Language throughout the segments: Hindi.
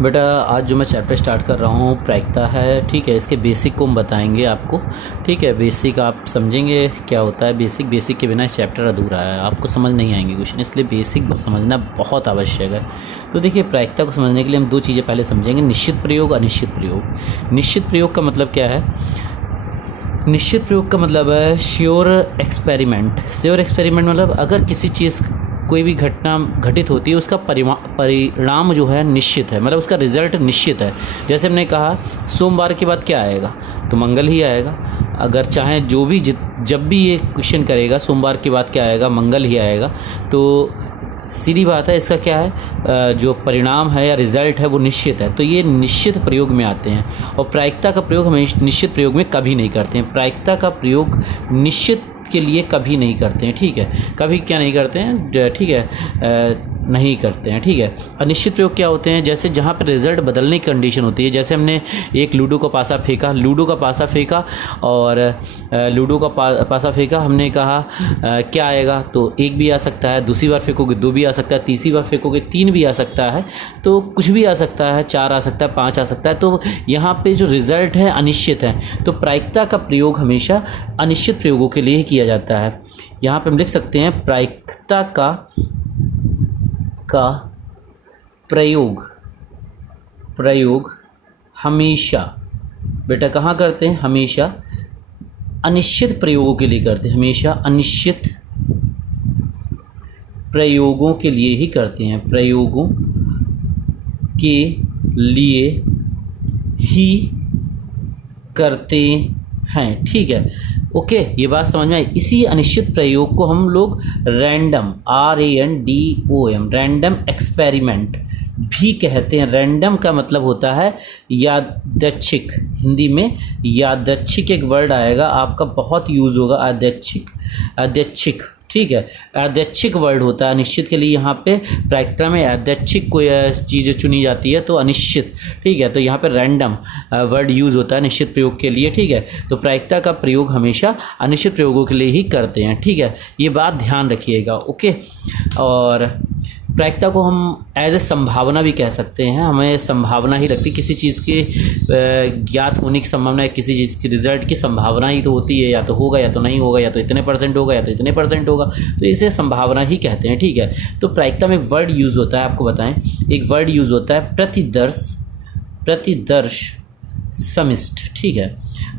बेटा आज जो मैं चैप्टर स्टार्ट कर रहा हूँ प्रायिकता है, ठीक है। इसके बेसिक को हम बताएंगे आपको, ठीक है। बेसिक आप समझेंगे क्या होता है। बेसिक के बिना चैप्टर अधूरा है, आपको समझ नहीं आएंगे क्वेश्चन, इसलिए बेसिक समझना बहुत आवश्यक है। तो देखिए, प्रायिकता को समझने के लिए हम दो चीज़ें पहले समझेंगे, निश्चित प्रयोग, अनिश्चित प्रयोग। निश्चित प्रयोग का मतलब क्या है? निश्चित प्रयोग का मतलब है श्योर एक्सपेरिमेंट। श्योर एक्सपेरिमेंट मतलब अगर किसी चीज़ कोई भी घटना घटित होती है उसका परिणाम जो है निश्चित है, मतलब उसका रिजल्ट निश्चित है। जैसे हमने कहा सोमवार के बाद क्या आएगा, तो मंगल ही आएगा। अगर चाहे जो भी जब भी ये क्वेश्चन करेगा सोमवार के बाद क्या आएगा, मंगल ही आएगा। तो सीधी बात है, इसका क्या है, जो परिणाम है या रिजल्ट है वो निश्चित है। तो ये निश्चित प्रयोग में आते हैं। और प्रायिकता का प्रयोग हम निश्चित प्रयोग में कभी नहीं करते हैं। प्रायिकता का प्रयोग निश्चित के लिए कभी नहीं करते हैं, ठीक है। कभी क्या नहीं करते हैं, ठीक है, नहीं करते हैं, ठीक है। अनिश्चित प्रयोग क्या होते हैं? जैसे जहाँ पर रिजल्ट बदलने की कंडीशन होती है। जैसे हमने एक लूडो का पासा फेंका, और लूडो का पासा फेंका, हमने कहा क्या आएगा, तो एक भी आ सकता है, दूसरी बार फेंकोगे दो भी आ सकता है, तीसरी बार फेंकोगे तीन भी आ सकता है, तो कुछ भी आ सकता है, चार आ सकता है, पाँच आ सकता है। तो यहाँ पे जो रिजल्ट है अनिश्चित है। तो प्रायिकता का प्रयोग हमेशा अनिश्चित प्रयोगों के लिए ही किया जाता है। यहाँ पे हम लिख सकते हैं प्रायिकता का प्रयोग हमेशा, बेटा कहाँ करते हैं? हमेशा अनिश्चित प्रयोगों के लिए करते हैं। हमेशा अनिश्चित प्रयोगों के लिए ही करते हैं। प्रयोगों के लिए ही करते हैं, ठीक है। ओके, ये बात समझ में आई। इसी अनिश्चित प्रयोग को हम लोग रैंडम, RANDOM, रैंडम एक्सपेरिमेंट भी कहते हैं। रैंडम का मतलब होता है यादृच्छिक। हिंदी में यादृच्छिक एक वर्ड आएगा आपका, बहुत यूज़ होगा, यादृच्छिक, ठीक है। यादृच्छिक वर्ड होता है अनिश्चित के लिए। यहाँ पे प्रायिकता में यादृच्छिक कोई चीज़ चुनी जाती है तो अनिश्चित, ठीक है। तो यहाँ पे रैंडम वर्ड यूज़ होता है निश्चित प्रयोग के लिए, ठीक है। तो प्रायिकता का प्रयोग हमेशा अनिश्चित प्रयोगों के लिए ही करते हैं, ठीक है। ये बात ध्यान रखिएगा, ओके। और प्रायिकता को हम एज ए संभावना भी कह सकते हैं। हमें संभावना ही लगती, किसी चीज़ के ज्ञात होने की संभावना है, किसी चीज़ की रिजल्ट की संभावना ही तो होती है, या तो होगा या तो नहीं होगा, या तो इतने परसेंट होगा या तो इतने परसेंट होगा, तो इसे संभावना ही कहते हैं, ठीक है। तो प्रायिकता में एक वर्ड यूज़ होता है, आपको बताएं, एक वर्ड यूज़ होता है प्रतिदर्श समिष्ट, ठीक है।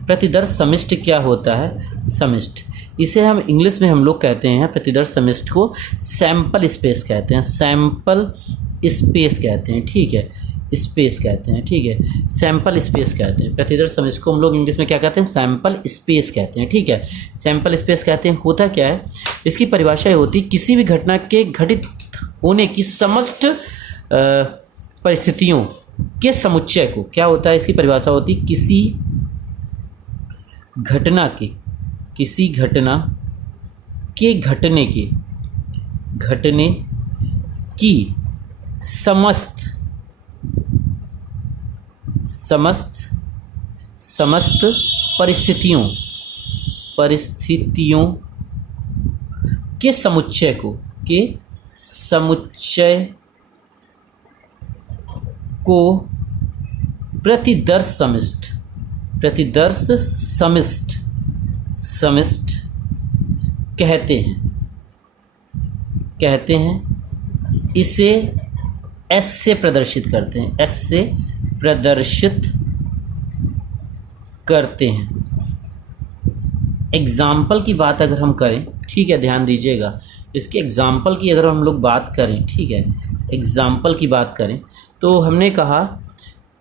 प्रतिदर्श समिष्ट क्या होता है? समिष्ट, इसे हम इंग्लिश में हम लोग कहते हैं, प्रतिदर्श समिष्ट को सैंपल स्पेस कहते हैं। सैंपल स्पेस कहते हैं, ठीक है। स्पेस कहते हैं, ठीक है। सैंपल स्पेस कहते हैं। प्रतिदर्श समिष्ट को हम लोग इंग्लिश में क्या कहते हैं? सैंपल स्पेस कहते हैं, ठीक है। सैंपल स्पेस कहते हैं। होता क्या है, इसकी परिभाषा ये होती है किसी भी घटना के घटित होने की समस्त परिस्थितियों के समुच्चय को, क्या होता है इसकी परिभाषा होती है, किसी घटना के घटने की समस्त परिस्थितियों के समुच्चय को प्रतिदर्श समिष्ट कहते हैं। इसे एस से प्रदर्शित करते हैं, एग्जाम्पल की बात अगर हम करें, ठीक है, ध्यान दीजिएगा, इसके एग्जाम्पल की अगर हम लोग बात करें, ठीक है, एग्जाम्पल की बात करें, तो हमने कहा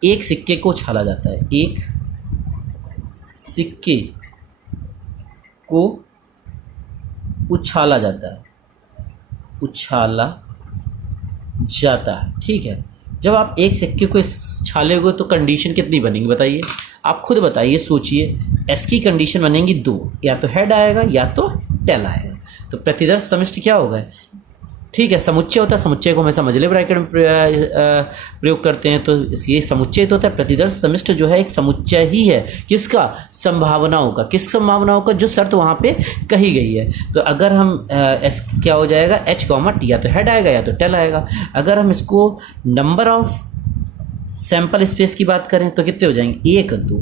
एक सिक्के को उछाला जाता है। एक सिक्के को उछाला जाता है, ठीक है। जब आप एक सिक्के को छालोगे तो कंडीशन कितनी बनेगी बताइए, आप खुद बताइए, सोचिए। एस की कंडीशन बनेंगी दो, या तो हेड आएगा या तो टेल आएगा। तो प्रतिदर्श समिष्ट क्या होगा, ठीक है, समुच्चय होता है। समुच्चय को हमेशा मझले ब्रैकेट में प्रयोग करते हैं, तो ये समुच्चय तो होता है। प्रतिदर्श समिष्ट जो है एक समुच्चय ही है, किसका? संभावनाओं का। किस संभावनाओं का? जो शर्त वहाँ पे कही गई है। तो अगर हम एस क्या हो जाएगा, H, T, या तो हेड आएगा या तो टेल आएगा। अगर हम इसको नंबर ऑफ सैंपल स्पेस की बात करें तो कितने हो जाएंगे, 1 2,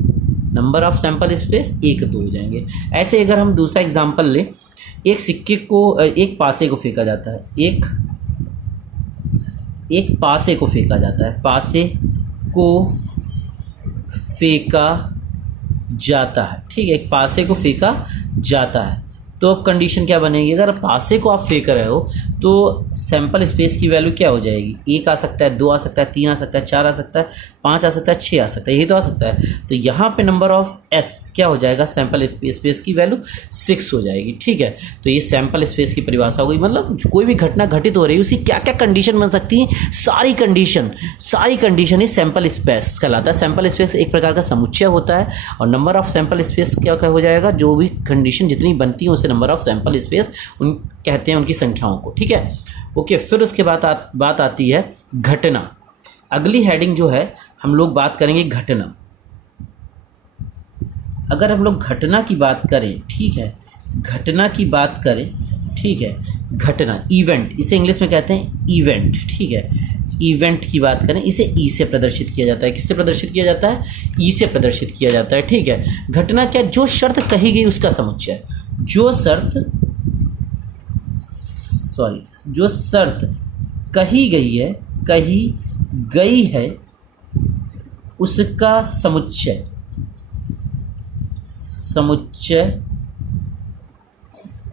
नंबर ऑफ सैंपल स्पेस 1 2 हो जाएंगे। ऐसे अगर हम दूसरा एग्जांपल लें, एक सिक्के को, एक पासे को फेंका जाता है, एक पासे को फेंका जाता है, पासे को फेंका जाता है, ठीक है, एक पासे को फेंका जाता है। तो अब कंडीशन क्या बनेगी, अगर पासे को आप फेंक रहे हो तो सैंपल स्पेस की वैल्यू क्या हो जाएगी, 1 आ सकता है, 2 आ सकता है, 3 आ सकता है, 4 आ सकता है, 5 आ सकता है, 6 आ सकता है, यही तो आ सकता है। तो यहाँ पे नंबर ऑफ एस क्या हो जाएगा, सैंपल स्पेस की वैल्यू 6 हो जाएगी, ठीक है। तो ये सैंपल स्पेस की परिभाषा हो गई, मतलब कोई भी घटना घटित हो रही है उसकी क्या क्या कंडीशन बन सकती है, सारी कंडीशन ही सैंपल स्पेस कहलाता है। सैंपल स्पेस एक प्रकार का समुच्चय होता है और नंबर ऑफ सैंपल स्पेस क्या हो जाएगा, जो भी कंडीशन जितनी बनती है उसे नंबर ऑफ सैंपल स्पेस उन कहते हैं, उनकी संख्याओं को, ठीक है। ओके, फिर उसके बाद बात आती है घटना। अगली हेडिंग जो है हम लोग बात करेंगे घटना। अगर हम लोग घटना की बात करें, ठीक है, घटना की बात करें, ठीक है, घटना, इवेंट, इसे इंग्लिश में कहते हैं इवेंट, ठीक है। इवेंट की बात करें, इसे ई से प्रदर्शित किया जाता है। किससे प्रदर्शित किया जाता है, ई से प्रदर्शित किया जाता है, ठीक है। घटना क्या, जो शर्त कही गई उसका समुच्चय, जो शर्त कही गई है उसका समुच्चय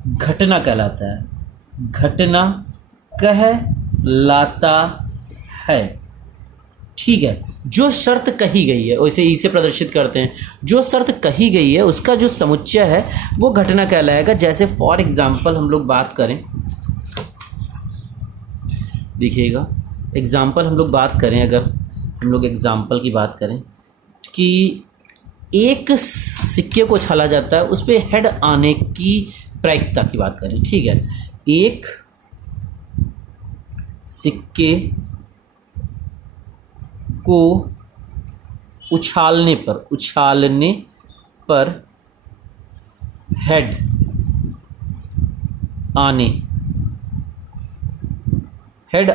घटना कहलाता है, घटना कहलाता है, ठीक है। जो शर्त कही गई है वैसे ई से प्रदर्शित करते हैं, जो शर्त कही गई है उसका जो समुच्चय है वो घटना कहलाएगा। जैसे फॉर एग्जांपल हम लोग बात करें, देखिएगा एग्जांपल हम लोग बात करें, अगर हम लोग एग्जांपल की बात करें कि एक सिक्के को छाला जाता है, उस पर हेड आने की प्रायिकता की बात करें, ठीक है। एक सिक्के को उछालने पर हेड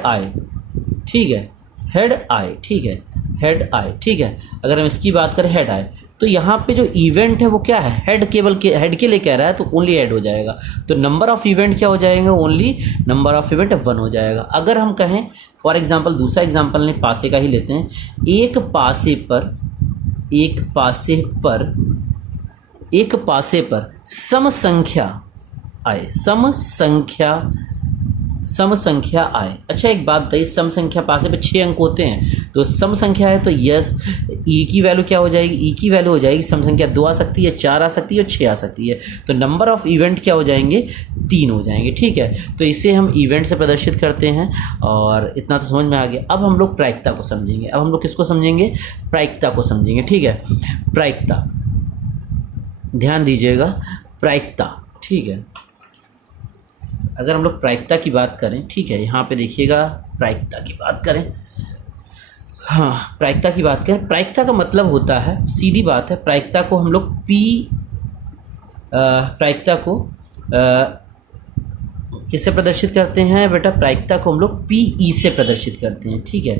आए, ठीक है, हेड आए, ठीक है, हेड आए, ठीक है। अगर हम इसकी बात करें हेड आए, तो यहाँ पे जो इवेंट है वो क्या है, हेड हेड के लिए कह रहा है, तो ओनली हेड हो जाएगा। तो नंबर ऑफ इवेंट क्या हो जाएंगे, ओनली नंबर ऑफ इवेंट 1 हो जाएगा। अगर हम कहें फॉर एग्जांपल, दूसरा एग्जांपल ने पासे का ही लेते हैं, एक पासे पर सम संख्या आए। अच्छा एक बात बताइए, सम संख्या पासे पे 6 अंक होते हैं, तो सम संख्या है तो यस ई की वैल्यू क्या हो जाएगी, ई की वैल्यू हो जाएगी सम संख्या 2 आ सकती है, 4 आ सकती है और 6 आ सकती है। तो नंबर ऑफ इवेंट क्या हो जाएंगे, 3 हो जाएंगे, ठीक है। तो इसे हम इवेंट से प्रदर्शित करते हैं और इतना तो समझ में आ गया। अब हम लोग प्रायिकता को समझेंगे। अब हम लोग किसको समझेंगे, प्रायिकता को समझेंगे, ठीक है। प्रायिकता, ध्यान दीजिएगा, प्रायिकता, ठीक है। अगर हम लोग प्रायिकता की बात करें, ठीक है, यहाँ पे देखिएगा प्रायिकता की बात करें, हाँ प्रायिकता की बात करें, प्रायिकता का मतलब होता है, सीधी बात है, प्रायिकता को हम लोग प्रायिकता को किससे प्रदर्शित करते हैं बेटा, प्रायिकता को हम लोग PE से प्रदर्शित करते हैं, ठीक है।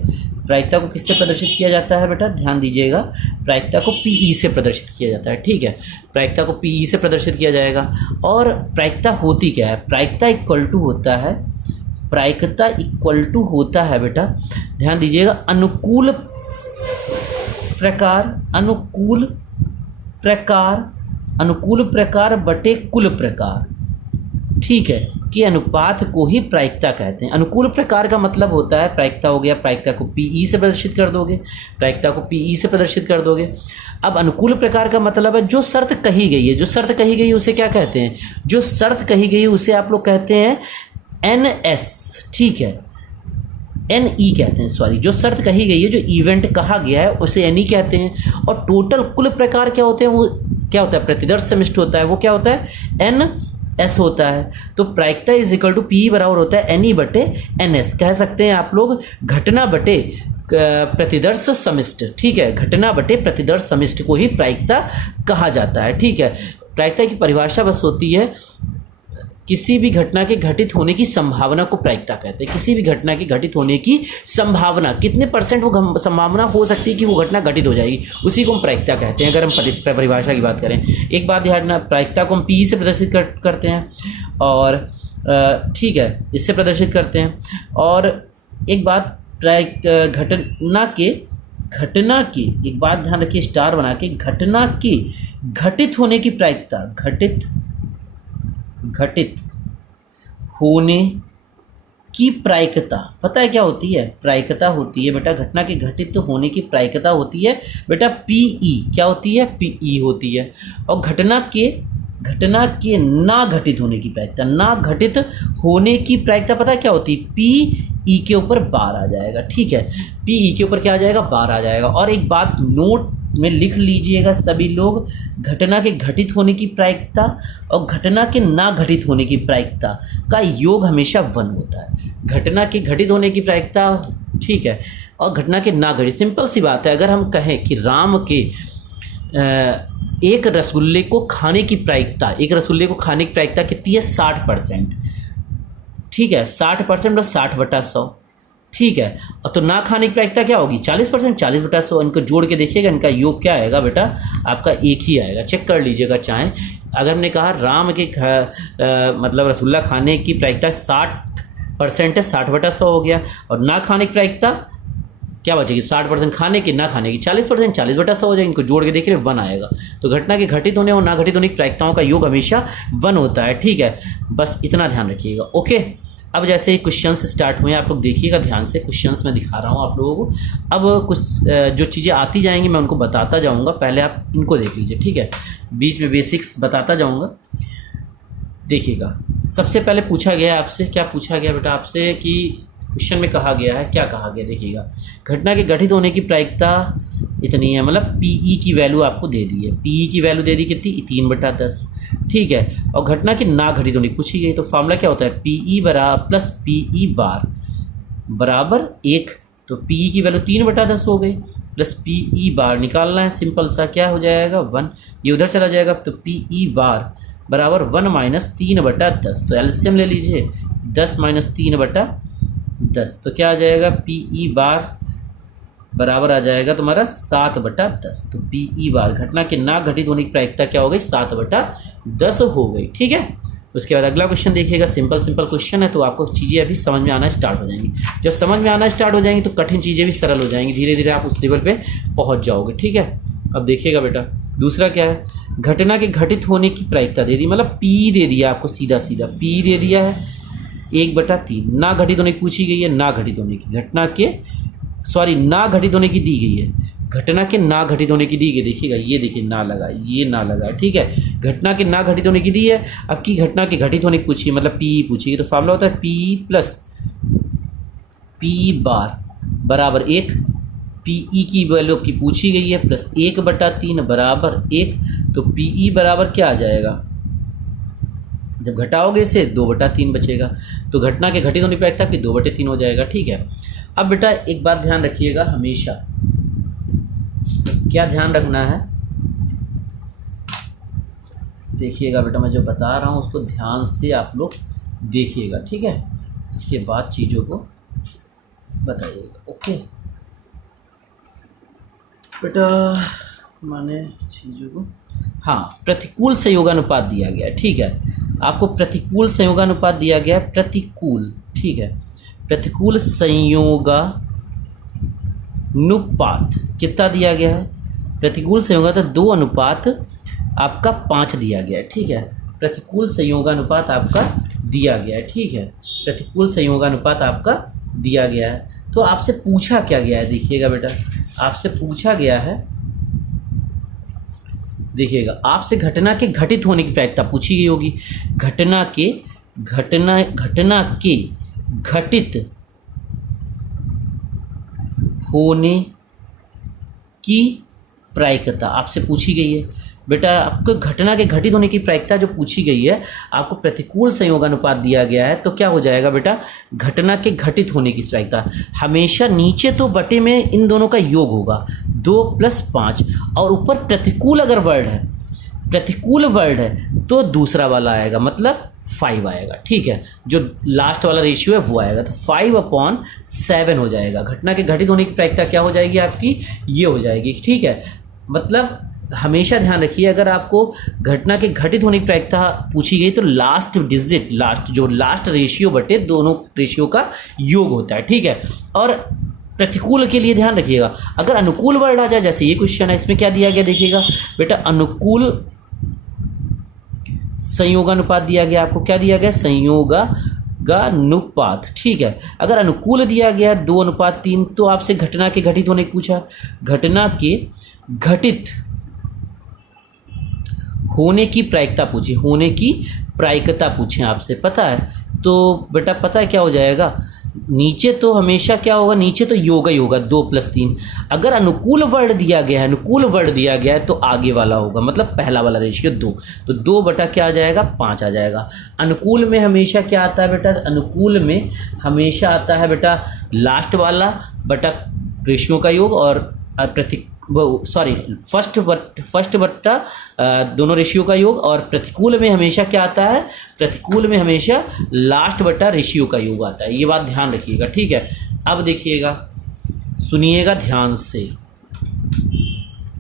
प्रायिकता को किससे प्रदर्शित किया जाता है बेटा, ध्यान दीजिएगा, प्रायिकता को PE से प्रदर्शित किया जाता है, ठीक है। प्रायिकता को PE से प्रदर्शित किया जाएगा। और प्रायिकता होती क्या है, प्रायिकता इक्वल टू होता है बेटा, ध्यान दीजिएगा, अनुकूल प्रकार बटे कुल प्रकार, ठीक है, कि अनुपात को ही प्रायिकता कहते हैं। अनुकूल प्रकार का मतलब होता है, प्रायिकता हो गया, प्रायिकता को PE से प्रदर्शित कर दोगे, अब अनुकूल प्रकार का मतलब है जो शर्त कही गई है, उसे क्या कहते हैं, जो शर्त कही गई है उसे आप लोग कहते हैं NS, ठीक है, NE कहते हैं, सॉरी, जो शर्त कही गई है, जो इवेंट कहा गया है उसे NE कहते हैं। और टोटल कुल प्रकार क्या होते हैं, वो क्या होता है, प्रतिदर्श समिष्ट होता है, वो क्या होता है, NS होता है। तो प्रायिकता इज इक्वल टू PE बराबर होता है NE बटे NS, कह सकते हैं आप लोग घटना बटे प्रतिदर्श समिष्ट, ठीक है, घटना बटे प्रतिदर्श समिष्ट को ही प्रायिकता कहा जाता है, ठीक है। प्रायिकता की परिभाषा बस होती है किसी भी घटना के घटित होने की संभावना को प्रायिकता कहते हैं। किसी भी घटना के घटित होने की संभावना, कितने परसेंट वो संभावना हो सकती है कि वो घटना घटित हो जाएगी, उसी को हम प्रायिकता कहते हैं। अगर हम परिभाषा की बात करें, एक बात ध्यान रखना, प्रायिकता को हम पी से प्रदर्शित करते हैं और ठीक है, इससे प्रदर्शित करते हैं। और एक बात, घटना की एक बात ध्यान रखिए, स्टार बना के, घटना की घटित होने की प्रायिकता, घटित होने की प्रायिकता पता है क्या होती है? प्रायिकता होती है बेटा, घटना के घटित होने की प्रायिकता होती है बेटा पीई। क्या होती है? पीई होती है। और घटना के ना घटित होने की प्रायिकता, ना घटित होने की प्रायिकता पता है क्या होती है? पीई के ऊपर बार आ जाएगा। ठीक है, पीई के ऊपर क्या आ जाएगा? बार आ जाएगा। और एक बात नोट में लिख लीजिएगा सभी लोग, घटना के घटित होने की प्रायिकता और घटना के ना घटित होने की प्रायिकता का योग हमेशा 1 होता है। घटना के घटित होने की प्रायिकता, ठीक है, और घटना के ना घटित, सिंपल सी बात है। अगर हम कहें कि राम के एक रसगुल्ले को खाने की प्रायिकता, कितनी है? 60%। ठीक है, 60% और 60/100। ठीक है, और तो ना खाने की प्रायिकता क्या होगी? 40%, 40/100। इनको जोड़ के देखिएगा, इनका योग क्या आएगा बेटा? आपका एक ही आएगा। चेक कर लीजिएगा चाहें। अगर हमने कहा राम के मतलब रसगुल्ला खाने की प्रायिकता 60% है, 60/100 हो गया। और ना खाने की प्रायिकता क्या बचेगी? 60% खाने की, ना खाने की 40%, 40/100 हो जाएगी। इनको जोड़ के देखिए 1 आएगा। तो घटना के घटित होने और ना घटित होने की प्रायिकताओं का योग हमेशा 1 होता है। ठीक है, बस इतना ध्यान रखिएगा। ओके, अब जैसे ही क्वेश्चंस स्टार्ट हुए आप लोग देखिएगा ध्यान से, क्वेश्चंस मैं दिखा रहा हूँ आप लोगों को। अब कुछ जो चीज़ें आती जाएंगी मैं उनको बताता जाऊँगा, पहले आप इनको देख लीजिए। ठीक है, बीच में बेसिक्स बताता जाऊँगा, देखिएगा। सबसे पहले पूछा गया है आपसे, क्या पूछा गया बेटा आपसे कि क्वेश्चन में कहा गया है, क्या कहा गया देखिएगा। घटना के घटित होने की प्रायिकता इतनी है, मतलब पीई की वैल्यू आपको दे दी है। पीई की वैल्यू दे दी कितनी? 3/10। ठीक है, और घटना की ना घटित होने की पूछी गई, तो फॉर्मूला क्या होता है? पीई प्लस पीई बार बराबर 1। तो पीई की वैल्यू 3/10 हो गई, प्लस पीई बार निकालना है, सिंपल सा, क्या हो जाएगा? 1। ये उधर चला जाएगा, तो पीई बार बराबर 1 - 3/10। तो एलसीएम ले लीजिए, 10 - 3/10। तो क्या आ जाएगा? पीई बार बराबर आ जाएगा तुम्हारा 7/10। तो पीई बार, घटना के ना घटित होने की प्रायिकता क्या हो गई? 7/10 हो गई। ठीक है, उसके बाद अगला क्वेश्चन देखिएगा। सिंपल क्वेश्चन है, तो आपको चीज़ें अभी समझ में आना स्टार्ट हो जाएंगी। जब समझ में आना स्टार्ट हो जाएंगी तो कठिन चीज़ें भी सरल हो जाएंगी, धीरे धीरे आप उस लेवल पे पहुंच जाओगे। ठीक है, अब देखिएगा बेटा, दूसरा क्या है? घटना के घटित होने की प्रायिकता दे दी, मतलब पी दे दिया आपको, सीधा पी दे दिया है 1/3। ना घटित होने की पूछी गई है, ना घटित होने की, ना घटित होने की दी गई है। घटना के ना घटित होने की दी गई, देखिएगा, ये देखिए ना लगा, ये ना लगा। ठीक है, घटना के ना घटित होने की दी है। अब की घटना के घटित होने की पूछी, मतलब पी पूछी, तो फार्मूला होता है पी प्लस पी बार बराबर 1। पीई की वैल्यू आपकी पूछी गई है, प्लस 1/3 बराबर 1। तो पीई बराबर क्या आ जाएगा? जब घटाओगे इसे 2/3 बचेगा। तो घटना के घटित होने की प्रायिकता आपकी 2/3 हो जाएगा। ठीक है, अब बेटा एक बात ध्यान रखिएगा हमेशा, क्या ध्यान रखना है? देखिएगा बेटा, मैं जो बता रहा हूँ उसको ध्यान से आप लोग देखिएगा। ठीक है, उसके बाद चीज़ों को बताइएगा। ओके बेटा, माने चीज़ों को, हाँ, प्रतिकूल संयोगानुपात दिया गया है। ठीक है, आपको प्रतिकूल संयोगानुपात दिया गया है, प्रतिकूल। ठीक है, प्रतिकूल संयोगानुपात कितना दिया गया है? प्रतिकूल संयोगानुपात 2 आपका 5 दिया गया है। ठीक है, प्रतिकूल संयोगानुपात आपका दिया गया है। ठीक है, प्रतिकूल संयोगानुपात आपका दिया गया है। तो आपसे पूछा क्या गया है? देखिएगा बेटा, आपसे पूछा गया है, देखिएगा, आपसे घटना के घटित होने की प्रायिकता पूछी गई होगी। घटना के घटित होने की प्रायिकता आपसे पूछी गई है। बेटा आपको घटना के घटित होने की प्रायिकता जो पूछी गई है, आपको प्रतिकूल संयोगानुपात दिया गया है, तो क्या हो जाएगा बेटा? घटना के घटित होने की प्रायिकता हमेशा नीचे तो बटे में इन दोनों का योग होगा, 2 + 5, और ऊपर प्रतिकूल अगर वर्ड है, तो दूसरा वाला आएगा, मतलब 5 आएगा, ठीक है। जो लास्ट वाला रेशियो है वो आएगा, तो 5/7 हो जाएगा। घटना के घटित होने की प्रायिकता क्या हो जाएगी आपकी, ये हो जाएगी, ठीक है। मतलब हमेशा ध्यान रखिए, अगर आपको घटना के घटित होने की प्रायिकता पूछी गई तो लास्ट डिजिट, लास्ट रेशियो बटे दोनों रेशियो का योग होता है, ठीक है। और प्रतिकूल के लिए ध्यान रखिएगा, अगर अनुकूल वर्ड आ जाए, जैसे ये क्वेश्चन है, इसमें क्या दिया गया देखिएगा बेटा, अनुकूल संयोगानुपात दिया गया आपको। क्या दिया गया, संयोगानुपात, ठीक है। अगर अनुकूल दिया गया 2:3 तो आपसे घटना के घटित होने को पूछा, घटना के घटित होने की प्रायिकता पूछी, होने की प्रायिकता पूछे आपसे, पता है। तो बेटा पता है क्या हो जाएगा, नीचे तो हमेशा क्या होगा, नीचे तो योग ही होगा 2+3। अगर अनुकूल वर्ड दिया गया है, अनुकूल वर्ड दिया गया है तो आगे वाला होगा, मतलब पहला वाला रेशियो 2, तो 2 बटा क्या आ जाएगा, 5 आ जाएगा। अनुकूल में हमेशा क्या आता है बेटा, अनुकूल में हमेशा आता है बेटा लास्ट वाला बटा रेशियो का योग, और फर्स्ट बट्टा दोनों रेशियो का योग, और प्रतिकूल में हमेशा क्या आता है, प्रतिकूल में हमेशा लास्ट बट्टा रेशियो का योग आता है। ये बात ध्यान रखिएगा, ठीक है। अब देखिएगा, सुनिएगा ध्यान से,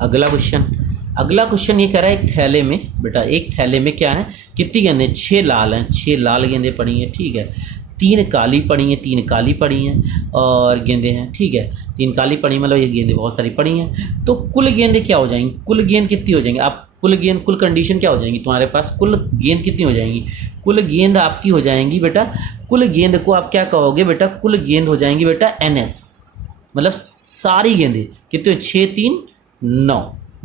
अगला क्वेश्चन ये कह रहा है, एक थैले में बेटा, एक थैले में क्या है, कितनी गेंदें, 6 लाल हैं, 6 लाल गेंदें पड़ी हैं, ठीक है। 3 काली पड़ी हैं, 3 काली पड़ी हैं और गेंदें हैं, ठीक है। 3 काली पड़ी मतलब ये गेंदें बहुत सारी पड़ी हैं, तो कुल गेंदें क्या हो जाएंगी, कुल गेंद कितनी हो जाएंगी, आप कुल कंडीशन क्या हो जाएंगी तुम्हारे पास, कुल गेंद कितनी हो जाएंगी, कुल गेंद आपकी हो जाएंगी बेटा, कुल गेंद को आप क्या कहोगे बेटा, कुल गेंद हो जाएंगी बेटा NS, मतलब सारी गेंदें कितनी, 6 3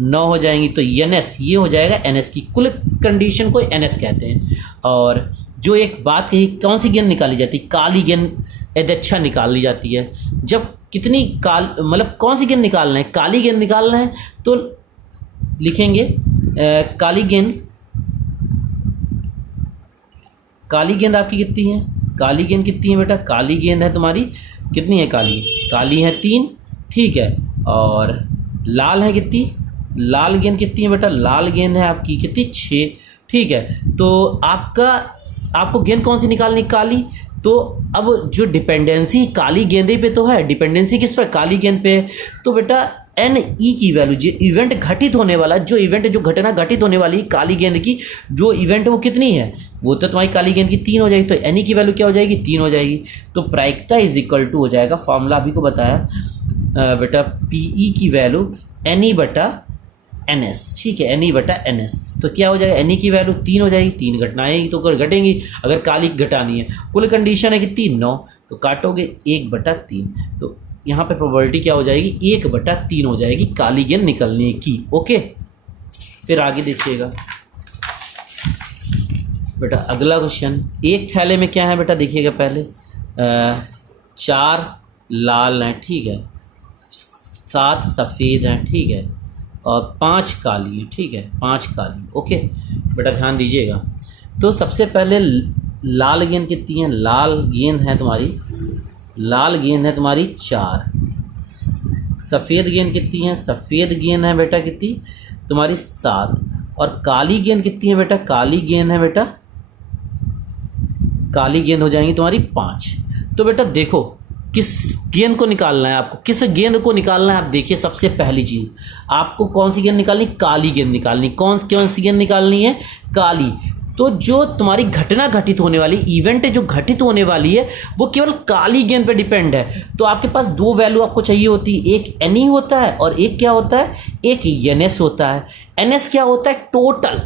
9 हो जाएंगी, तो NS ये हो जाएगा NS की कुल कंडीशन को NS कहते हैं। और जो एक बात कही, कौन सी गेंद निकाली जाती है, काली गेंद यथेच्छा निकाली जाती है। जब कितनी मतलब कौन सी गेंद निकालना है, काली गेंद निकालना है तो लिखेंगे काली गेंद आपकी कितनी है, काली गेंद कितनी है बेटा, काली गेंद है तुम्हारी कितनी है, काली है 3, ठीक है। और लाल है कितनी, लाल गेंद कितनी है बेटा, लाल गेंद है आपकी कितनी, 6, ठीक है। तो आपको गेंद कौन सी निकालनी, काली। तो अब जो डिपेंडेंसी काली गेंदे पे तो है, डिपेंडेंसी किस पर, काली गेंद पे है, तो बेटा NE की वैल्यू, जो इवेंट घटित होने वाला, जो घटना घटित होने वाली काली गेंद की जो इवेंट वो कितनी है, वो तो तुम्हारी काली गेंद की 3 हो जाएगी, तो NE की वैल्यू क्या हो जाएगी, 3 हो जाएगी। तो प्रायिकता = हो जाएगा, फॉर्मूला अभी को बताया बेटा, PE की वैल्यू NE/NS, ठीक है, NE/NS। तो क्या हो जाएगा, NE की वैल्यू 3 हो जाएगी, 3 घटनाएं तो घटेंगी, अगर काली घटानी है, कुल कंडीशन है कितनी, 9, तो काटोगे 1/3, तो यहाँ पे प्रोबेबिलिटी क्या हो जाएगी, 1/3 हो जाएगी काली गेंद निकलने की, ओके। फिर आगे देखिएगा बेटा, अगला क्वेश्चन, एक थैले में क्या है बेटा, देखिएगा पहले 4 लाल हैं, ठीक है, 7 सफ़ेद हैं, ठीक है, और 5 काली है, ठीक है, 5 काली, ओके बेटा ध्यान दीजिएगा। तो सबसे पहले लाल गेंद कितनी है, लाल गेंद है तुम्हारी 4, सफ़ेद गेंद कितनी है, सफ़ेद गेंद है बेटा कितनी तुम्हारी 7, और काली गेंद कितनी है बेटा, काली गेंद हो जाएंगी तुम्हारी 5। तो बेटा देखो किस गेंद को निकालना है आपको, किस गेंद को निकालना है, आप देखिए सबसे पहली चीज़ आपको कौन सी गेंद निकालनी, काली गेंद निकालनी, कौन सी गेंद निकालनी है, काली। तो जो तुम्हारी घटना घटित होने वाली, इवेंट जो घटित होने वाली है वो केवल काली गेंद पे डिपेंड है। तो आपके पास 2 वैल्यू आपको चाहिए होती है, एक NE होता है और एक क्या होता है, एक NS होता है। NS क्या होता है, टोटल,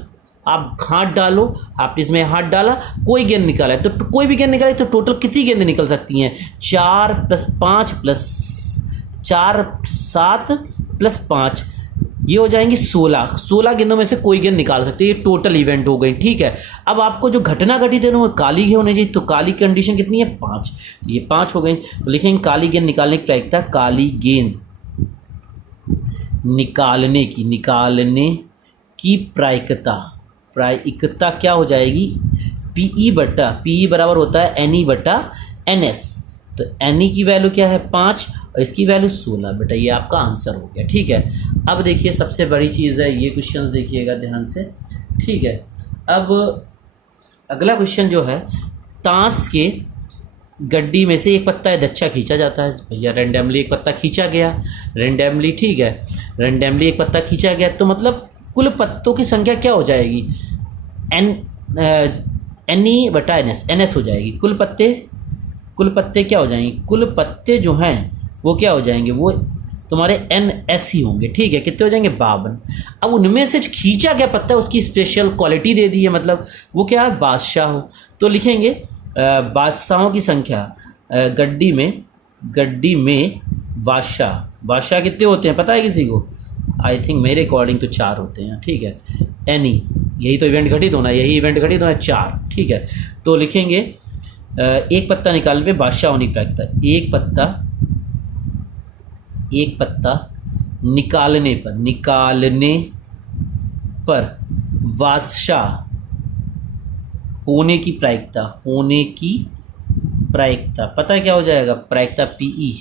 आप हाथ डालो, आप इसमें हाथ डाला, कोई गेंद निकाला है तो कोई भी गेंद निकाले तो टोटल कितनी गेंद निकल सकती हैं, 4 + 5 + 4 7 + 5, ये हो जाएंगी 16 गेंदों में से कोई गेंद निकाल सकते हैं, ये टोटल इवेंट हो गई, ठीक है। अब आपको जो घटना घटित है वो काली होनी चाहिए, तो काली कंडीशन कितनी है, 5, ये 5 हो गई। तो लिखेंगे काली गेंद निकालने की प्रायिकता, काली गेंद निकालने की प्रायिकता क्या हो जाएगी, PE बराबर होता है NE/NS। तो NE की वैल्यू क्या है, 5, और इसकी वैल्यू 16, बेटा ये आपका आंसर हो गया, ठीक है। अब देखिए सबसे बड़ी चीज़ है, ये क्वेश्चंस देखिएगा ध्यान से, ठीक है। अब अगला क्वेश्चन जो है, ताश के गड्डी में से एक पत्ता दच्चा खींचा जाता है। भैया रेंडमली एक पत्ता खींचा गया, रेंडमली, ठीक है, रेंडमली एक पत्ता खींचा गया, तो मतलब कुल पत्तों की संख्या क्या हो जाएगी, एन ई बटा एन एस, एन एस हो जाएगी। कुल पत्ते क्या हो जाएंगे, कुल पत्ते जो हैं वो क्या हो जाएंगे, वो तुम्हारे एन एस ही होंगे, ठीक है। कितने हो जाएंगे, 52। अब उनमें से जो खींचा गया पत्ता उसकी स्पेशल क्वालिटी दे दी है, मतलब वो क्या है, बादशाह हो। तो लिखेंगे बादशाहों की संख्या, गड्डी में बादशाह कितने होते हैं पता है किसी को, आई थिंक मेरे अकॉर्डिंग तो 4 होते हैं, ठीक है। एनी, यही तो इवेंट घटित होना है, 4, ठीक है। तो लिखेंगे एक पत्ता निकालने पे बादशाह होने की प्रायिकता, एक पत्ता निकालने पर बादशाह होने की प्रायिकता पता है क्या हो जाएगा, प्रायिकता PE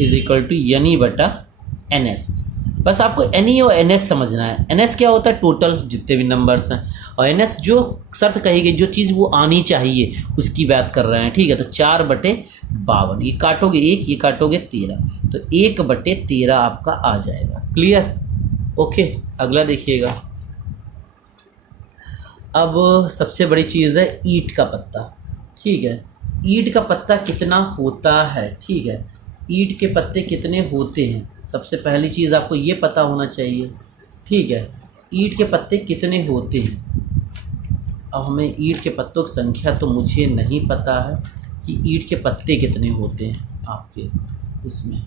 is equal to NE बटा NS। बस आपको NE और NS समझना है। NS क्या होता है, टोटल जितने भी नंबर्स हैं, और NS जो शर्त कही गई, जो चीज़ वो आनी चाहिए उसकी बात कर रहे हैं, ठीक है। तो 4/52, ये काटोगे 1, ये काटोगे 13, तो 1/13 आपका आ जाएगा। Clear, okay. अगला देखिएगा, अब सबसे बड़ी चीज़ है ईंट का पत्ता, ठीक है। ईंट का पत्ता कितना होता है, ठीक है, ईंट के पत्ते कितने होते हैं, सबसे पहली चीज़ आपको ये पता होना चाहिए, ठीक है। ईंट के पत्ते कितने होते हैं। अब हमें ईंट के पत्तों की संख्या तो मुझे नहीं पता है कि ईंट के पत्ते कितने होते हैं आपके उसमें,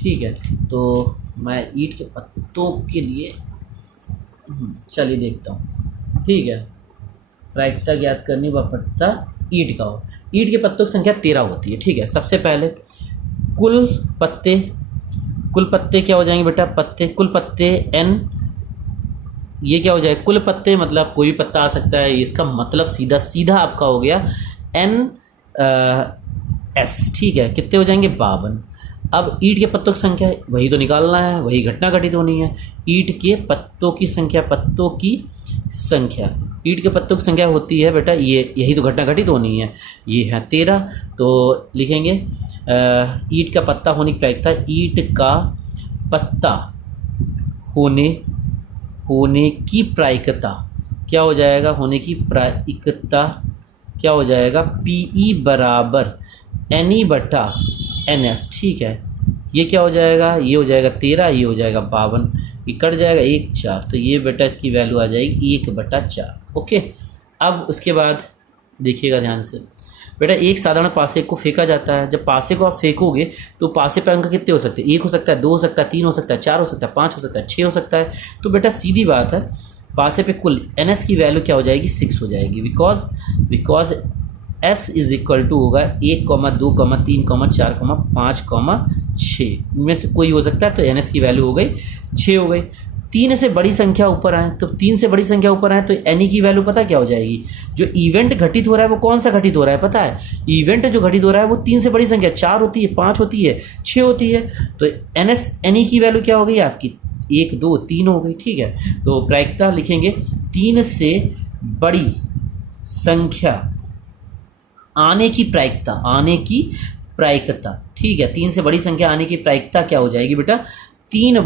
ठीक है। तो मैं ईंट के पत्तों के लिए चलिए देखता हूँ, ठीक है। प्रायिकता ज्ञात करनी, वह पत्ता ईंट का हो। ईंट के पत्तों की संख्या 13 होती है, ठीक है। सबसे पहले कुल पत्ते क्या हो जाएंगे बेटा, कुल पत्ते N, ये क्या हो जाएगा, कुल पत्ते मतलब कोई भी पत्ता आ सकता है, इसका मतलब सीधा आपका हो गया NS, ठीक है। कितने हो जाएंगे, 52। अब ईंट के पत्तों की संख्या वही तो निकालना है, वही घटना घटित होनी है। ईंट के पत्तों की संख्या होती है बेटा, यही तो घटना घटित होनी है, ये है 13। तो लिखेंगे ईंट का पत्ता होने की प्रायिकता, ईंट का पत्ता होने की प्रायिकता क्या हो जाएगा, क्या हो जाएगा, PE बराबर NE बटा NS, ठीक है। ये क्या हो जाएगा, ये हो जाएगा 13, ये हो जाएगा 52, ये कट जाएगा 1 4, तो ये बेटा इसकी वैल्यू आ जाएगी 1/4, ओके। अब उसके बाद देखिएगा ध्यान से बेटा, एक साधारण पासे को फेंका जाता है। जब पासे को आप फेंकोगे तो पासे पे अंक कितने हो सकते हैं, 1 हो सकता है, 2 हो सकता है, 3 हो सकता है, 4 हो सकता है, 5 हो सकता है, 6 हो सकता है। तो बेटा सीधी बात है, पासे पे कुल NS की वैल्यू क्या हो जाएगी, 6 हो जाएगी, because S is equal to होगा 1, 2, 3, 4, 5, 6, इनमें से कोई हो सकता है। तो NS की वैल्यू हो गई 6 हो गई। 3 से बड़ी संख्या ऊपर आए, तो 3 से बड़ी संख्या ऊपर आए तो NE की वैल्यू पता क्या हो जाएगी, जो इवेंट घटित हो रहा है वो कौन सा घटित हो रहा है पता है, इवेंट जो घटित हो रहा है वो 3 से बड़ी संख्या 4 होती है, 5 होती है, 6 होती है। तो NE की वैल्यू क्या हो गई आपकी, 1, 2, 3 हो गई, ठीक है। तो प्रायिकता लिखेंगे 3 से बड़ी संख्या आने की प्रायिकता, ठीक है। 3 से बड़ी संख्या आने की प्रायिकता क्या हो जाएगी बेटा, 3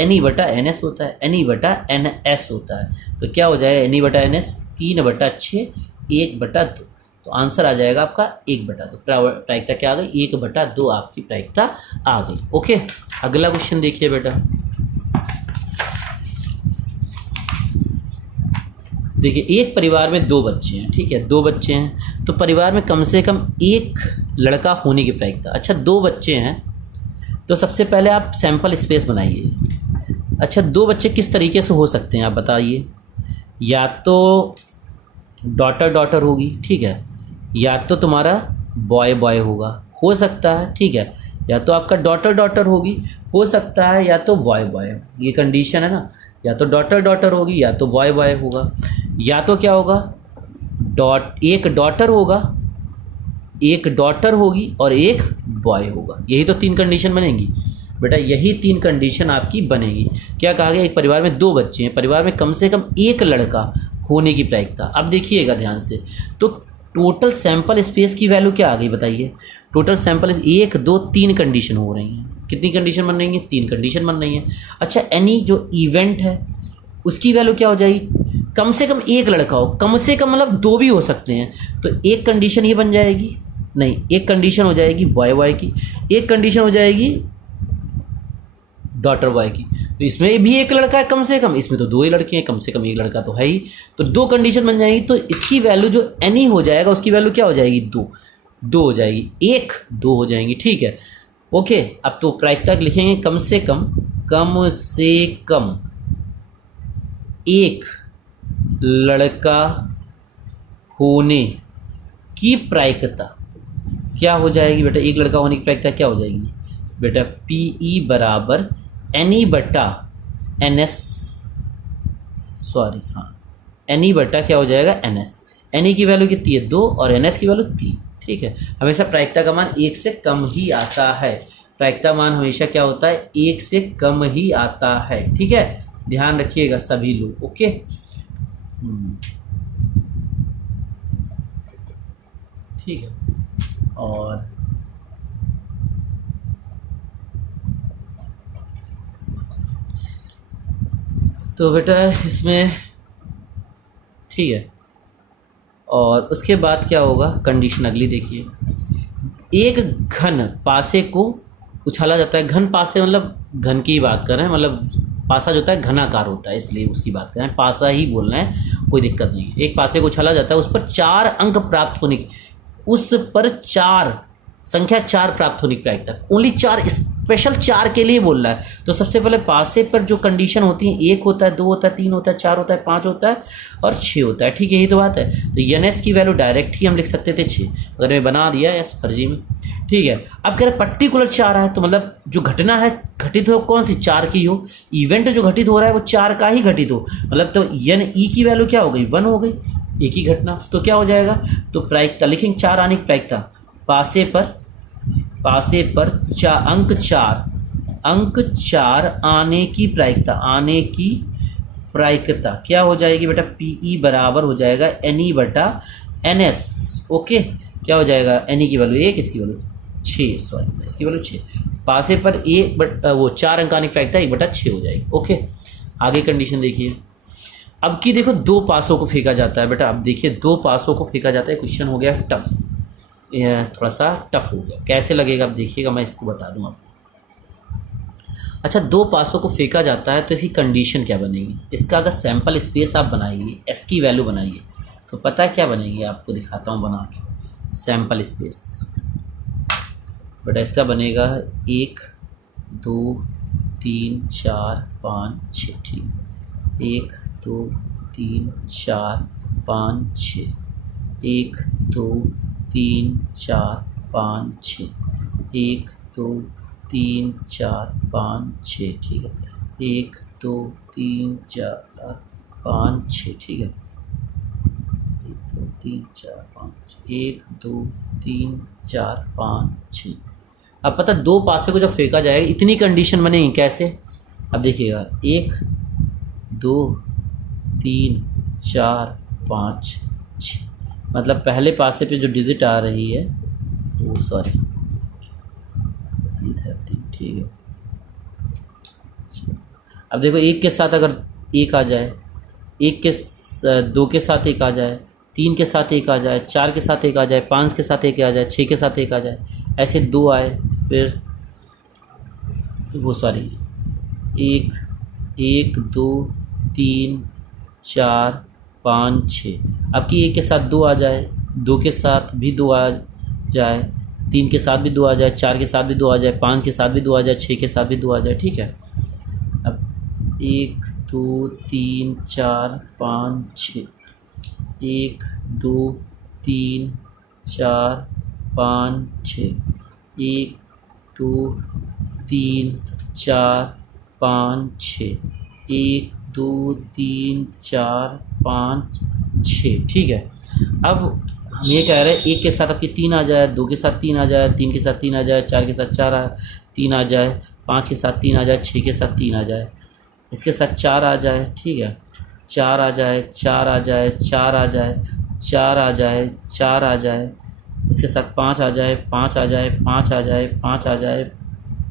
NE बटा NS होता है, NE बटा NS होता है। तो क्या हो जाएगा, NE बटा NS 3/6, 1/2। तो आंसर आ जाएगा आपका 1/2। प्रायिकता क्या आ गई, 1/2 आपकी प्रायिकता आ गई, ओके। अगला क्वेश्चन देखिए बेटा, देखिए एक परिवार में 2 बच्चे हैं, ठीक है, 2 बच्चे हैं, तो परिवार में कम से कम 1 लड़का होने की प्रायिकता। अच्छा 2 बच्चे हैं, तो सबसे पहले आप सैंपल स्पेस बनाइए। अच्छा 2 बच्चे किस तरीके से हो सकते हैं आप बताइए, या तो डॉटर होगी, ठीक है, या तो तुम्हारा बॉय होगा, हो सकता है, ठीक है, या तो आपका डॉटर होगी, हो सकता है, या तो बॉय, ये कंडीशन है ना, या तो डॉटर होगी या तो बॉय होगा, या तो क्या होगा, एक डॉटर होगी और एक बॉय होगा। यही तो 3 कंडीशन बनेंगी बेटा, यही 3 कंडीशन आपकी बनेगी। क्या कहा गया, एक परिवार में 2 बच्चे हैं, परिवार में कम से कम 1 लड़का होने की प्रायिकता। अब देखिएगा ध्यान से, तो टोटल सैंपल स्पेस की वैल्यू क्या आ गई बताइए। टोटल सैंपल 1 2 3 कंडीशन हो रही हैं। कितनी कंडीशन बन रही है? 3 कंडीशन बन रही हैं। अच्छा, एनी जो इवेंट है उसकी वैल्यू क्या हो जाएगी? कम से कम एक लड़का हो, कम से कम मतलब 2 भी हो सकते हैं। तो एक कंडीशन ये बन जाएगी, नहीं, एक कंडीशन हो जाएगी बॉय बॉय की, एक कंडीशन हो जाएगी डॉटर बॉय की। तो इसमें भी एक लड़का है कम से कम, इसमें तो 2 ही लड़के हैं, कम से कम एक लड़का तो है ही। तो 2 कंडीशन बन जाएगी। तो इसकी वैल्यू जो एनी हो जाएगा उसकी वैल्यू क्या हो जाएगी? 2 हो जाएगी, 1 2 हो जाएंगी। ठीक है, ओके। अब तो प्रायिकता लिखेंगे कम से कम एक लड़का होने की प्रायिकता क्या हो जाएगी बेटा? एक लड़का होने की प्रायिकता क्या हो जाएगी बेटा? PE बराबर एनी बटा NS, सॉरी हाँ, एनी बटा क्या हो जाएगा? NS। एनी की वैल्यू कितनी है? 2 और NS की वैल्यू 3। ठीक है, हमेशा प्रायिकता का मान 1 से कम ही आता है। प्रायिकता मान हमेशा क्या होता है? 1 से कम ही आता है। ठीक है, ध्यान रखिएगा सभी लोग। ओके, ठीक है। और तो बेटा इसमें ठीक है, और उसके बाद क्या होगा? कंडीशन अगली देखिए, एक घन पासे को उछाला जाता है। घन पासे मतलब घन की बात कर रहे हैं, मतलब पासा जो होता है घनाकार होता है, इसलिए उसकी बात कर रहे हैं। पासा ही बोलना है, कोई दिक्कत नहीं है। एक पासे को उछाला जाता है, उस पर 4 अंक प्राप्त होने की, उस पर 4 संख्या 4 प्राप्त होने की प्रायिकता, ओनली 4, स्पेशल 4 के लिए बोल रहा है। तो सबसे पहले पासे पर जो कंडीशन होती है, 1 होता है, 2 होता है, 3 होता है, 4 होता है, 5 होता है और 6 होता है। ठीक है, यही तो बात है। तो NS की वैल्यू डायरेक्ट ही हम लिख सकते थे 6, अगर मैं बना दिया एस फर्जी में। ठीक है, अब कह रहे पर्टिकुलर 4 है, तो मतलब जो घटना है घटित हो कौन सी? 4 की हो। इवेंट जो घटित हो रहा है वो 4 का ही घटित हो, मतलब तो NE की वैल्यू क्या हो गई? 1 हो गई, एक ही घटना। तो क्या हो जाएगा? तो प्रायिकता लिखेंगे 4 आने की प्रायिकता, पासे पर अंक 4 आने की प्रायिकता क्या हो जाएगी बेटा? PE बराबर हो जाएगा NE बटा NS। ओके, क्या हो जाएगा? NE की वैल्यू 1, इसकी वैल्यू 6, सॉरी इसकी वैल्यू 6। पासे पर 4 अंक आने की प्रायिकता 1/6 हो जाएगी। ओके, आगे कंडीशन देखिए। अब की देखो 2 पासों को फेंका जाता है बेटा। अब देखिए 2 पासों को फेंका जाता है, क्वेश्चन हो गया टफ, थोड़ा सा टफ हो गया। कैसे लगेगा अब देखिएगा, मैं इसको बता दूं आपको। अच्छा, 2 पासों को फेंका जाता है तो इसकी कंडीशन क्या बनेगी? इसका अगर सैंपल स्पेस आप बनाइए, S की वैल्यू बनाइए, तो पता है क्या बनेगी? आपको दिखाता हूँ बना के सैंपल स्पेस। बेटा इसका बनेगा 1 2 3 4 5 6। ठीक है, 1 2 3 4 5 6, 1 2 3 4 5 6, 1 2 3 4 5 6। ठीक है, 1 2 3 4 5 6। ठीक है, 1 2 3 4 5, 1 2 3 4 5 6। अब पता 2 पासे को जब फेंका जाएगा इतनी कंडीशन बनेगी। कैसे? अब देखिएगा 1 2 3 4 5 6, मतलब पहले पासे पे जो डिजिट आ रही है वो सॉरी 3। ठीक है, अब देखो 1 के साथ अगर 1 आ जाए, 2 के साथ 1 आ जाए, 3 के साथ 1 आ जाए, 4 के साथ 1 आ जाए, 5 के साथ 1 आ जाए, 6 के साथ 1 आ जाए, ऐसे 2 आए, फिर वो सॉरी 1 2 3 4 5 6। अब कि 1 के साथ 2 आ जाए, 2 के साथ भी 2 आ जाए, 3 के साथ भी 2 आ जाए, 4 के साथ भी 2 आ जाए, 5 के साथ भी 2 आ जाए, 6 के साथ भी 2 आ जाए। ठीक है, अब 1 2 3 4 5 6, 1 2 3 4 5 6, 1 2 3 4 5 6, 1 2 3 4 5 6। ठीक है, अब हम ये कह रहे हैं 1 के साथ आपके 3 आ जाए, 2 के साथ 3 आ जाए, 3 के साथ 3 आ जाए, 4 के साथ 3 आ जाए, 5 के साथ 3 आ जाए, 6 के साथ 3 आ जाए, इसके साथ 4 आ जाए। ठीक है, 4 आ जाए, 4 आ जाए, 4 आ जाए, 4 आ जाए, 4 आ जाए, इसके साथ 5 आ जाए, 5 आ जाए, 5 आ जाए, 5 आ जाए,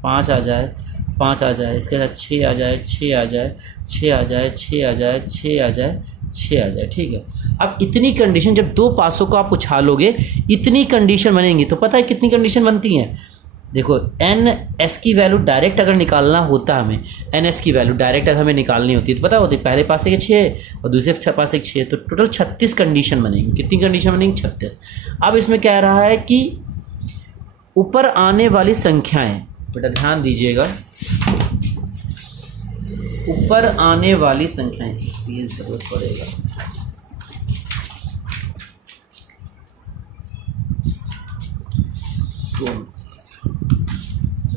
5 आ जाए, 5 आ जाए, इसके साथ 6 आ जाए, 6 आ जाए, 6 आ जाए, 6 आ जाए, 6 आ जाए, 6 आ जाए। ठीक है, अब इतनी कंडीशन जब दो पासों को आप उछालोगे इतनी कंडीशन बनेंगी। तो पता है कितनी कंडीशन बनती हैं? देखो एन एस की वैल्यू डायरेक्ट अगर निकालना होता हमें, एन एस की वैल्यू डायरेक्ट अगर हमें निकालनी होती है तो पता होती है पहले पासे के 6 और दूसरे पासे के 6, तो टोटल 36 कंडीशन बनेंगी। कितनी कंडीशन बनेंगी? 36। अब इसमें कह रहा है कि ऊपर आने वाली संख्याएं, बेटा ध्यान दीजिएगा, ऊपर आने वाली संख्याएं, ये जरूरत पड़ेगा, तो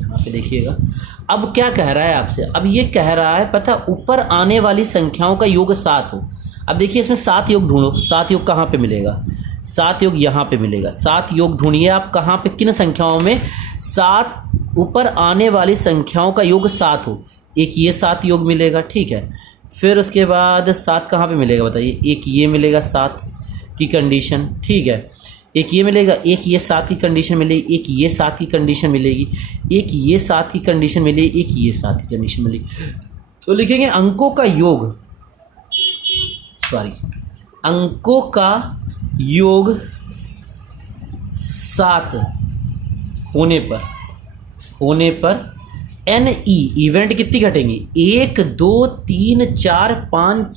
यहाँ पे देखिएगा। अब क्या कह रहा है आपसे? अब ये कह रहा है पता ऊपर आने वाली संख्याओं का योग 7 हो। अब देखिए इसमें 7 योग ढूंढो। 7 योग कहाँ पे मिलेगा? 7 योग यहाँ पे मिलेगा। 7 योग ढूंढिए आप कहाँ पे, किन संख्याओं में 7 ऊपर आने वाली संख्याओं का योग 7 हो। एक ये 7 योग मिलेगा, ठीक है। फिर उसके बाद 7 कहाँ पे मिलेगा बताइए? एक ये मिलेगा 7 की कंडीशन, ठीक है। एक ये मिलेगा, एक ये 7 की कंडीशन मिलेगी, एक ये 7 की कंडीशन मिलेगी, एक ये 7 की कंडीशन मिलेगी, एक ये 7 की कंडीशन मिलेगी। तो लिखेंगे अंकों का योग, सॉरी, अंकों का योग 7 होने पर एन ई इवेंट कितनी घटेंगी? 1 2 3 4 5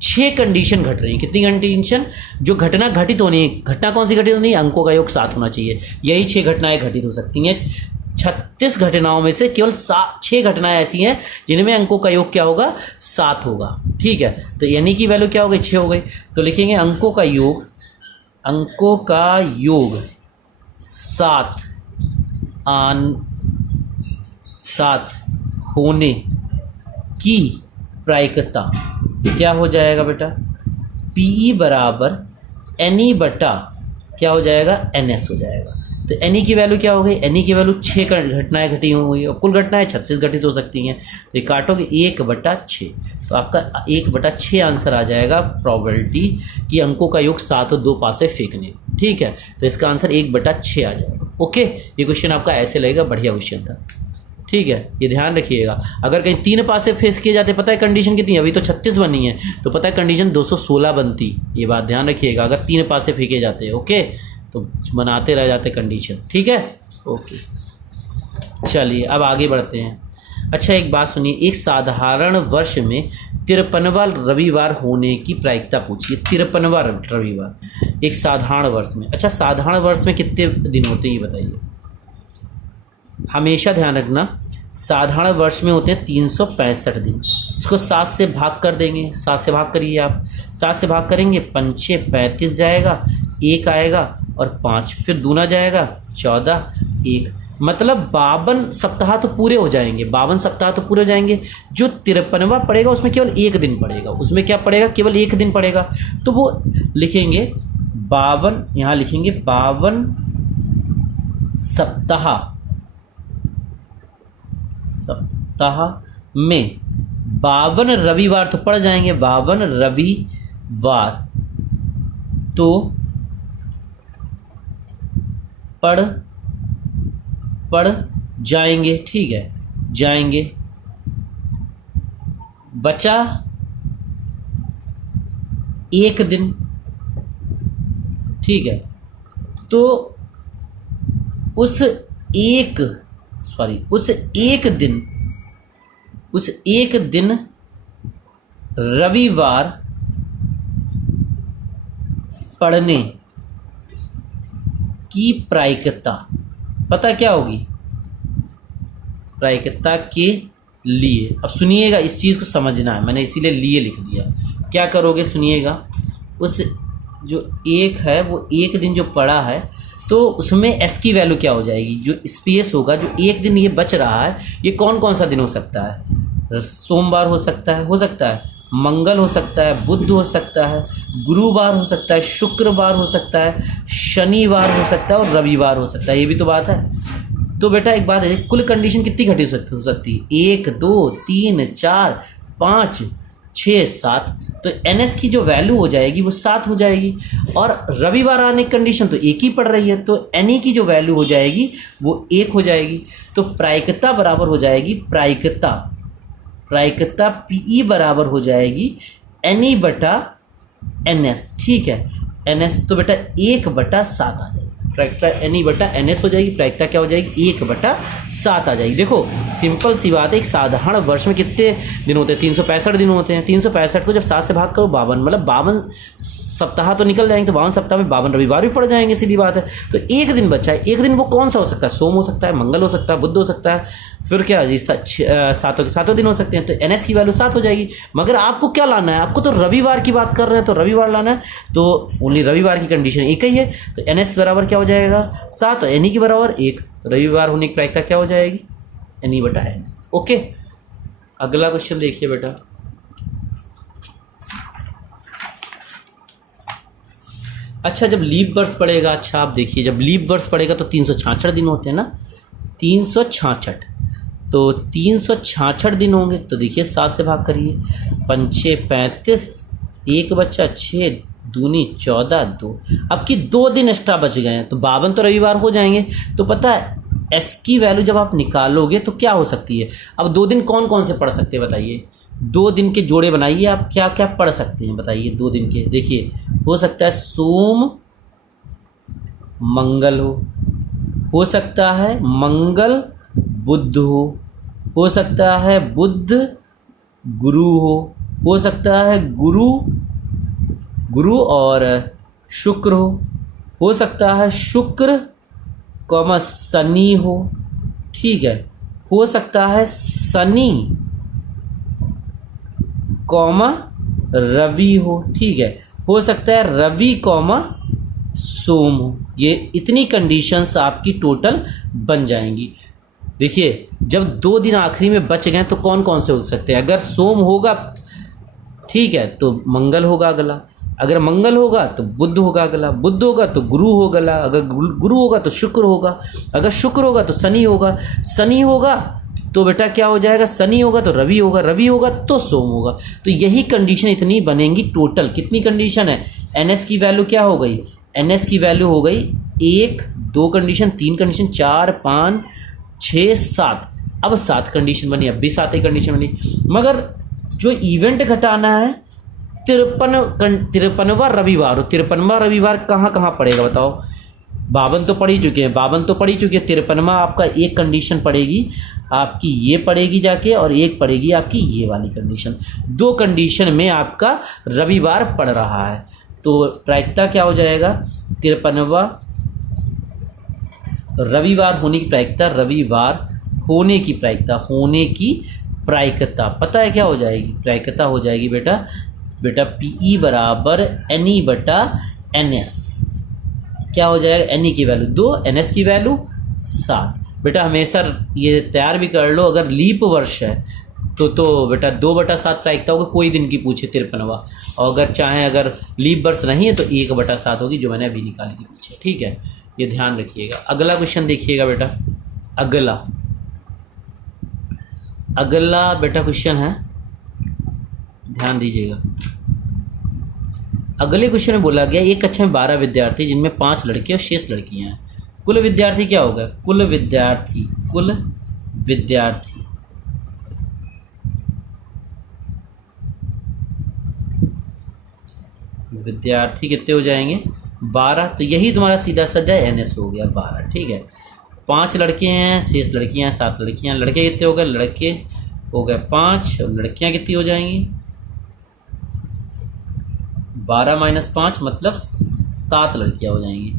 6 कंडीशन घट रही है। कितनी कंडीशन? जो घटना घटित होनी है, घटना कौन सी घटित होनी है? अंकों का योग 7 होना चाहिए। यही 6 घटनाएं घटित हो सकती हैं। 36 घटनाओं में से केवल 6 घटनाएं ऐसी हैं जिनमें अंकों का योग क्या होगा? 7 होगा, ठीक है। तो यानी की वैल्यू क्या हो गई? 6 हो गई। तो लिखेंगे अंकों का योग 7 होने की प्रायिकता क्या हो जाएगा बेटा? पीई बराबर एनई बटा क्या हो जाएगा? एनएस हो जाएगा। तो एनई की वैल्यू क्या हो गई? एनई की वैल्यू 6 घटनाएं घटी हुई और कुल घटनाएं 36 घटित हो सकती हैं। तो ये काटोगे 1/6, तो आपका 1/6 आंसर आ जाएगा प्रोबेबिलिटी कि अंकों का योग 7 और 2 पासे फेंकने, ठीक है। तो इसका आंसर 1/6 आ जाएगा। ओके, ये क्वेश्चन आपका ऐसे लगेगा, बढ़िया क्वेश्चन था, ठीक है। ये ध्यान रखिएगा। अगर कहीं 3 पासे फेस किए जाते, पता है कंडीशन कितनी? अभी तो 36 बनी है, तो पता है कंडीशन 216 बनती। ये बात ध्यान रखिएगा। अगर 3 पासे फेंके जाते हैं, ओके, तो बनाते रह जाते कंडीशन, ठीक है। ओके, चलिए अब आगे बढ़ते हैं। अच्छा एक बात सुनिए, एक साधारण वर्ष में 53वां रविवार होने की प्रायिकता पूछिए। 53वां रविवार एक साधारण वर्ष में। अच्छा साधारण वर्ष में कितने दिन होते हैं ये बताइए? हमेशा ध्यान रखना, साधारण वर्ष में होते हैं 365 दिन। इसको 7 से भाग कर देंगे। 7 से भाग करिए आप। 7 से भाग करेंगे, 5 6 35 जाएगा, 1 आएगा और 5, फिर दूना जाएगा 14, 1, मतलब 52 सप्ताह तो पूरे हो जाएंगे। 52 सप्ताह तो पूरे हो जाएंगे। जो 53वां पड़ेगा उसमें केवल 1 दिन पड़ेगा। उसमें क्या पड़ेगा? केवल 1 दिन पड़ेगा। तो वो लिखेंगे 52, यहाँ लिखेंगे 52 सप्ताह में 52 रविवार तो पड़ जाएंगे। 52 रविवार तो पड़ जाएंगे, ठीक है, जाएंगे। बचा 1 दिन, ठीक है। तो उस एक दिन रविवार पढ़ने की प्रायिकता पता क्या होगी? प्रायिकता के लिए, अब सुनिएगा, इस चीज़ को समझना है, मैंने इसीलिए लिए लिख दिया। क्या करोगे सुनिएगा, उस जो 1 है वो 1 दिन जो पड़ा है तो उसमें एस की वैल्यू क्या हो जाएगी? जो स्पेस होगा, जो 1 दिन ये बच रहा है, ये कौन कौन सा दिन हो सकता है? सोमवार हो सकता है, मंगल हो सकता है, बुध हो सकता है, गुरुवार हो सकता है, शुक्रवार हो सकता है, शनिवार हो सकता है और रविवार हो सकता है। ये भी तो बात है। तो बेटा एक बात है, कुल कंडीशन कितनी घटी हो सकती है? 1 2 3 4 5 6 7। तो एन एस की जो वैल्यू हो जाएगी वो 7 हो जाएगी, और रविवार आने की कंडीशन तो एक ही पड़ रही है, तो एन ई की जो वैल्यू हो जाएगी वो 1 हो जाएगी। तो प्रायिकता बराबर हो जाएगी, प्रायिकता पीई बराबर हो जाएगी एन ई बटा एन एस। ठीक है, एन एस तो बेटा 1/7 आ जाएगी, प्रायिकता एन ई बटा एन एस हो जाएगी, प्रायिकता क्या हो जाएगी 1/7 आ जाएगी। देखो सिंपल सी बात है, एक साधारण वर्ष में कितने दिन होते हैं, 365 दिन होते हैं। 365 को जब 7 से भाग करो 52, मतलब 52 सप्ताह तो निकल जाएंगे, तो 52 सप्ताह में 52 रविवार भी पड़ जाएंगे, सीधी बात है। तो एक दिन बचा है, एक दिन वो कौन सा हो सकता है, सोम हो सकता है, मंगल हो सकता है, बुध हो सकता है, फिर क्या जी सातों के सातों दिन हो सकते हैं। तो एन एस की वैल्यू 7 हो जाएगी। मगर आपको क्या लाना है, आपको तो रविवार की बात कर रहे हैं, तो रविवार लाना है, तो ओनली रविवार की कंडीशन एक ही है, तो एन एस बराबर क्या हो जाएगा 7, और एन ई की बराबर 1। तो रविवार होने की प्रायिकता क्या हो जाएगी एन ई बटा एन एस। ओके, अगला क्वेश्चन देखिए बेटा। अच्छा, जब लीप वर्ष पड़ेगा, अच्छा आप देखिए, जब लीप वर्ष पड़ेगा तो 366 दिन होते हैं ना, 366, तो 366 दिन होंगे। तो देखिए 7 से भाग करिए, 5 35, 1 बच्चा 6 दूनी 14 2, अब की 2 दिन एक्स्ट्रा बच गए हैं, तो 52 तो रविवार हो जाएंगे। तो पता है एस की वैल्यू जब आप निकालोगे तो क्या हो सकती है, अब 2 दिन कौन कौन से पढ़ सकते हैं बताइए, 2 दिन के जोड़े बनाइए, आप क्या क्या पढ़ सकते हैं बताइए 2 दिन के। देखिए हो सकता है सोम मंगल हो सकता है मंगल बुध हो सकता है बुध गुरु हो सकता है गुरु और शुक्र हो सकता है शुक्र कॉमा शनि हो, ठीक है, हो सकता है शनि कॉमा रवि हो, ठीक है, हो सकता है रवि कॉमा सोम हो। ये इतनी कंडीशंस आपकी टोटल बन जाएंगी। देखिए जब 2 दिन आखिरी में बच गए तो कौन कौन से हो सकते हैं, अगर सोम होगा ठीक है तो मंगल होगा अगला, अगर मंगल होगा तो बुध होगा अगला, बुध होगा तो गुरु होगा अगला, अगर गुरु होगा तो शुक्र होगा, अगर शुक्र होगा तो शनि होगा, शनि होगा तो बेटा क्या हो जाएगा, शनि होगा तो रवि होगा, रवि होगा तो सोम होगा। तो यही कंडीशन इतनी बनेंगी। टोटल कितनी कंडीशन है, एन एस की वैल्यू क्या हो गई, एन एस की वैल्यू हो गई 1 2 कंडीशन 3 कंडीशन 4 5 6 7, अब 7 कंडीशन बनी, अब भी 7 ही कंडीशन बनी। मगर जो इवेंट घटाना है 53वां रविवार, 53वां रविवार कहाँ कहाँ पड़ेगा बताओ, 52 तो पड़ ही चुके हैं, 52 तो पड़ ही चुके हैं, 53वां आपका एक कंडीशन पड़ेगी आपकी, ये पड़ेगी जाके, और एक पड़ेगी आपकी ये वाली कंडीशन। 2 कंडीशन में आपका रविवार पड़ रहा है। तो प्रायिकता क्या हो जाएगा, 53वां रविवार होने की प्रायिकता, रविवार होने की प्रायिकता, होने की प्रायिकता पता है क्या हो जाएगी, प्रायिकता हो जाएगी बेटा पीई बराबर एन ई बटा एन एस। क्या हो जाएगा, एन ई की वैल्यू 2, एन एस की वैल्यू 7। बेटा हमेशा ये तैयार भी कर लो, अगर लीप वर्ष है तो बेटा 2/7 प्रायिकता होगी, कोई दिन की पूछे 53वां, और अगर चाहे अगर लीप वर्ष नहीं है तो 1/7 होगी, जो मैंने अभी निकाली थी पीछे, ठीक है, ये ध्यान रखिएगा। अगला क्वेश्चन देखिएगा बेटा, अगला बेटा क्वेश्चन है, ध्यान दीजिएगा। अगले क्वेश्चन में बोला गया एक कक्षा में 12 विद्यार्थी जिनमें 5 लड़के और 6 लड़कियां हैं, कुल विद्यार्थी क्या होगा, कुल विद्यार्थी कितने हो जाएंगे 12। तो यही तुम्हारा सीधा साधा एन एस हो गया 12, ठीक है। 5 लड़के हैं, 6 लड़कियां हैं, 7 लड़कियां, लड़के कितने हो गए, लड़के हो गए 5, और लड़कियां कितनी हो जाएंगी 12 - 5 मतलब 7 लड़कियां हो जाएंगी।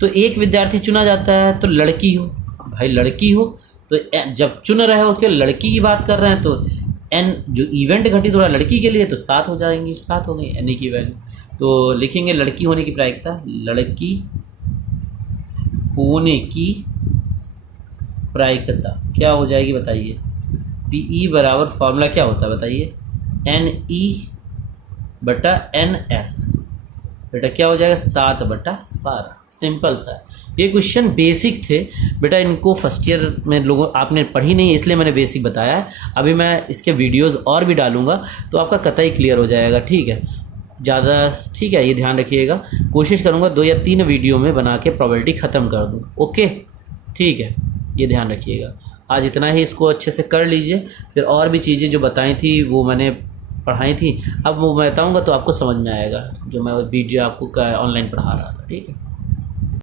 तो एक विद्यार्थी चुना जाता है तो लड़की हो, भाई लड़की हो तो जब चुन रहे हो कि लड़की की बात कर रहे हैं तो एन जो इवेंट घटित हो रहा है लड़की के लिए तो 7 हो जाएंगी, 7 हो गई एन की वैल्यू। तो लिखेंगे लड़की होने की प्रायिकता, लड़की होने की प्रायिकता क्या हो जाएगी बताइए, पीई बराबर फॉर्मूला क्या होता है बताइए, एन ई बटा एन एस, बेटा क्या हो जाएगा 7/12। सिंपल सा है। ये क्वेश्चन बेसिक थे बेटा, इनको फर्स्ट ईयर में लोगों आपने पढ़ी नहीं इसलिए मैंने बेसिक बताया है। अभी मैं इसके वीडियोस और भी डालूंगा तो आपका कतई क्लियर हो जाएगा, ठीक है। ज़्यादा ठीक है, ये ध्यान रखिएगा। कोशिश करूँगा 2 या 3 वीडियो में बना के प्रोबेबिलिटी ख़त्म कर दूँ। ओके ठीक है, ये ध्यान रखिएगा। आज इतना ही, इसको अच्छे से कर लीजिए। फिर और भी चीज़ें जो बताई थी वो मैंने पढ़ाई थी, अब वो मैं बताऊँगा तो आपको समझ में आएगा, जो मैं वीडियो आपको ऑनलाइन पढ़ा रहा था, ठीक है।